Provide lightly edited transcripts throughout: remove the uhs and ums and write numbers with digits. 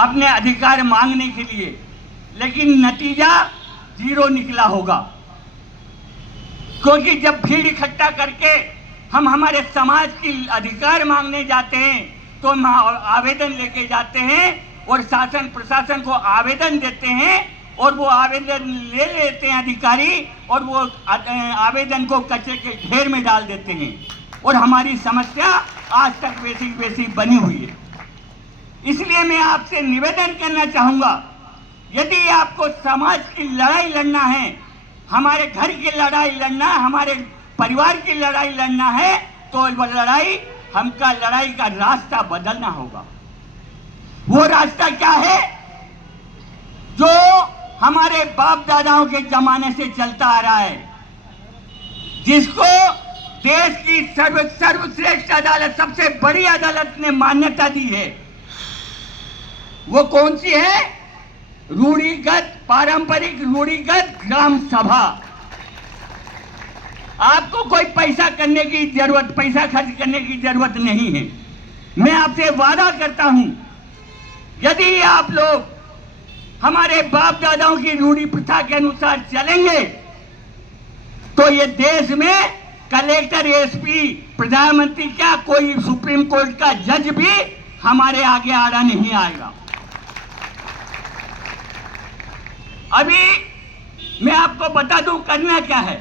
अपने अधिकार मांगने के लिए, लेकिन नतीजा जीरो निकला होगा। क्योंकि जब भीड़ इकट्ठा करके हम हमारे समाज की अधिकार मांगने जाते हैं तो हम आवेदन लेके जाते हैं और शासन प्रशासन को आवेदन देते हैं और वो आवेदन ले लेते हैं अधिकारी और वो आवेदन को कचरे के ढेर में डाल देते हैं और हमारी समस्या आज तक वैसी वैसी बनी हुई है। इसलिए मैं आपसे निवेदन करना चाहूँगा, यदि आपको समाज की लड़ाई लड़ना है, हमारे घर की लड़ाई लड़ना, हमारे परिवार की लड़ाई लड़ना है, तो हमका लड़ाई का रास्ता बदलना होगा। वो रास्ता क्या है? जो हमारे बाप दादाओं के जमाने से चलता आ रहा है, जिसको देश की सर्वश्रेष्ठ अदालत, सबसे बड़ी अदालत ने मान्यता दी है। वो कौन सी है? रूढ़िगत, पारंपरिक रूढ़िगत ग्राम सभा। आपको कोई पैसा खर्च करने की जरूरत नहीं है। मैं आपसे वादा करता हूं, यदि आप लोग हमारे बाप दादाओं की रूढ़ी प्रथा के अनुसार चलेंगे तो ये देश में कलेक्टर, एसपी, प्रधानमंत्री, क्या कोई सुप्रीम कोर्ट का जज भी हमारे आगे आड़ा नहीं आएगा। अभी मैं आपको बता दूं करना क्या है।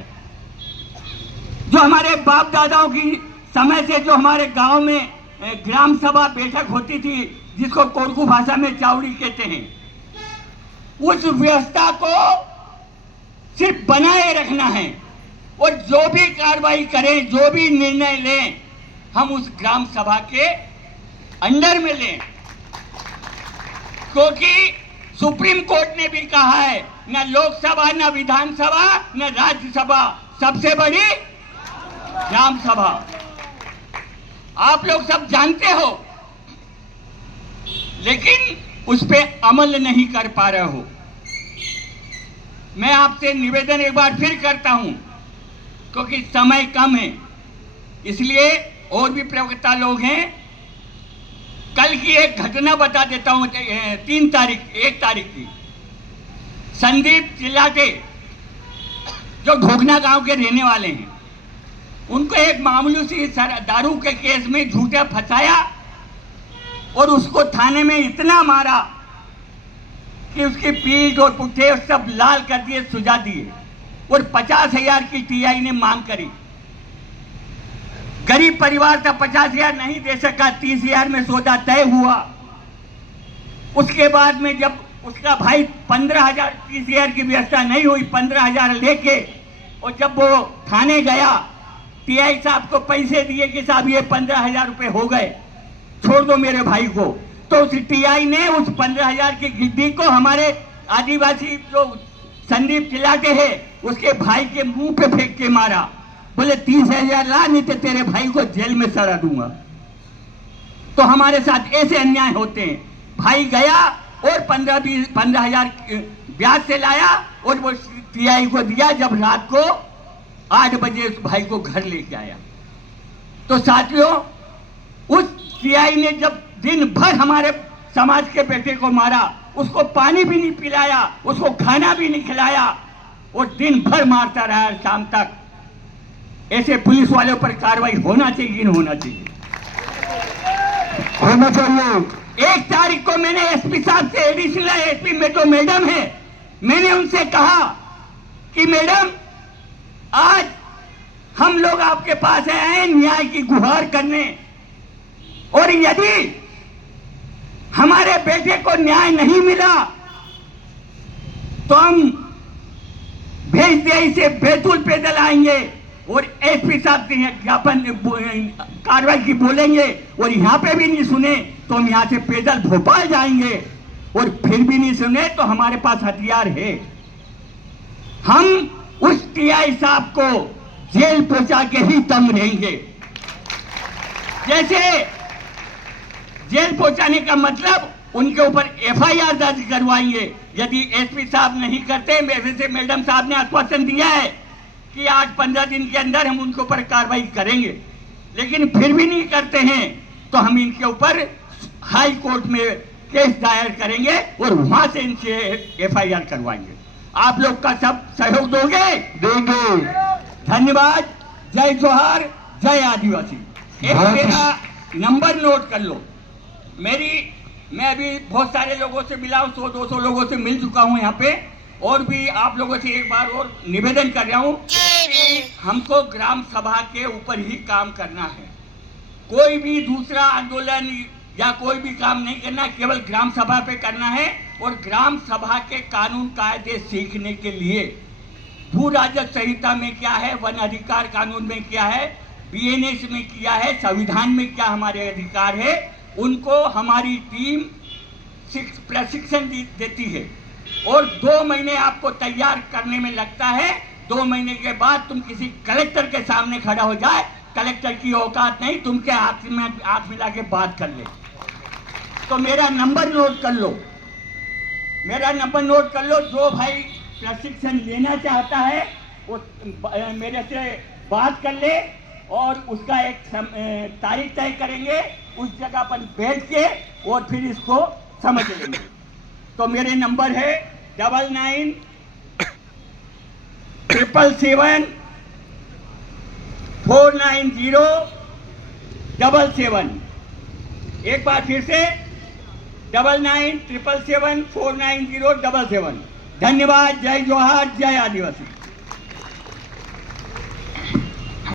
जो हमारे बाप दादाओं की समय से जो हमारे गांव में ग्राम सभा बैठक होती थी, जिसको कोरकू भाषा में चावड़ी कहते हैं, उस व्यवस्था को सिर्फ बनाए रखना है और जो भी कार्रवाई करें, जो भी निर्णय लें, हम उस ग्राम सभा के अंडर में लें। क्योंकि सुप्रीम कोर्ट ने भी कहा है, न लोकसभा, न विधानसभा, न राज्यसभा, सबसे बड़ी ग्राम सभा। आप लोग सब जानते हो, लेकिन उस पे अमल नहीं कर पा रहे हो। मैं आपसे निवेदन एक बार फिर करता हूं, क्योंकि समय कम है, इसलिए और भी प्रवक्ता लोग हैं। कल की एक घटना बता देता हूं, 1 तारीख की। संदीप चिल्लाटे, जो ढोगना गांव के रहने वाले हैं, उनको एक मामूली सी दारू के केस में झूठा फंसाया और उसको थाने में इतना मारा कि उसकी पीठ और पुट्ठे सब लाल कर दिए, सुझा दिए और 50,000 की टीआई ने मांग करी। गरीब परिवार था, 50,000 नहीं दे सका, 30,000 में सौदा तय हुआ। उसके बाद में जब उसका भाई 15,000, 30,000 की व्यवस्था नहीं हुई, 15,000 लेके, और जब वो थाने गया, टीआई साहब को पैसे दिए कि साहब ये 15,000 रुपए हो गए, छोड़ दो मेरे भाई को। तो उस टीआई ने उस 15,000 की गिद्दी को हमारे आदिवासी जो संदीप चिल्लाटे है, उसके भाई के मुंह पे फेंक के मारा। बोले 30,000 ला, नहीं तो तेरे भाई को जेल में सड़ा दूंगा। तो हमारे साथ ऐसे अन्याय होते हैं। भाई गया और 15,000 ब्याज से लाया और वो टीआई को दिया। जब रात को 8 बजे उस भाई को घर लेके आया, तो साथियों, उस टीआई ने जब दिन भर हमारे समाज के बेटे को मारा, उसको पानी भी नहीं पिलाया, उसको खाना भी नहीं खिलाया और दिन भर मारता रहा शाम तक। ऐसे पुलिस वालों पर कार्रवाई होना चाहिए कि नहीं होना चाहिए? होना चाहिए। 1 तारीख को मैंने एसपी साहब से, एडिशनल एसपी में जो मैडम है, मैंने उनसे कहा कि मैडम, आज हम लोग आपके पास आए हैं न्याय की गुहार करने, और यदि हमारे बेटे को न्याय नहीं मिला तो हम भेज दे से बैतूल पैदल आएंगे और एसपी साहब से ज्ञापन कार्रवाई की बोलेंगे, और यहाँ पे भी नहीं सुने तो हम यहाँ से पैदल भोपाल जाएंगे, और फिर भी नहीं सुने तो हमारे पास हथियार है। हम उस टीआई साहब को जेल पहुंचा के ही दम रहेंगे। जैसे जेल पहुंचाने का मतलब उनके ऊपर एफआईआर दर्ज करवाएंगे यदि एसपी साहब नहीं करते। वैसे मैडम साहब ने आश्वासन दिया है कि 8-15 दिन के अंदर हम उनके ऊपर कार्रवाई करेंगे, लेकिन फिर भी नहीं करते हैं तो हम इनके ऊपर हाई कोर्ट में केस दायर करेंगे और वहां से इनसे FIR करवाएंगे। आप लोग का सब सहयोग दोगे? देंगे। धन्यवाद। जय जोहार, जय आदिवासी। एक मेरा नंबर नोट कर लो। मैं अभी बहुत सारे लोगों से मिला हूँ, 100-200 लोगों से मिल चुका हूँ यहाँ पे, और भी आप लोगों से एक बार और निवेदन कर रहा हूँ कि हमको ग्राम सभा के ऊपर ही काम करना है। कोई भी दूसरा आंदोलन या कोई भी काम नहीं करना, केवल ग्राम सभा पे करना है। और ग्राम सभा के कानून कायदे सीखने के लिए भू राजस्व संहिता में क्या है, वन अधिकार कानून में क्या है, BNS में क्या है, संविधान में क्या हमारे अधिकार है, उनको हमारी टीम प्रशिक्षण देती है। और 2 महीने आपको तैयार करने में लगता है। 2 महीने के बाद तुम किसी कलेक्टर के सामने खड़ा हो जाए, कलेक्टर की औकात नहीं, तुमके हाथ में हाथ मिला के बात कर ले। तो मेरा नंबर नोट कर लो, जो भाई प्रशिक्षण लेना चाहता है वो मेरे से बात कर ले, और उसका एक तारीख तय करेंगे, उस जगह पर बैठ के और फिर इसको समझ लेंगे। तो मेरे नंबर है 997777 एक बार फिर से 997777 49077। धन्यवाद। जय जोहार, जय आदिवासी।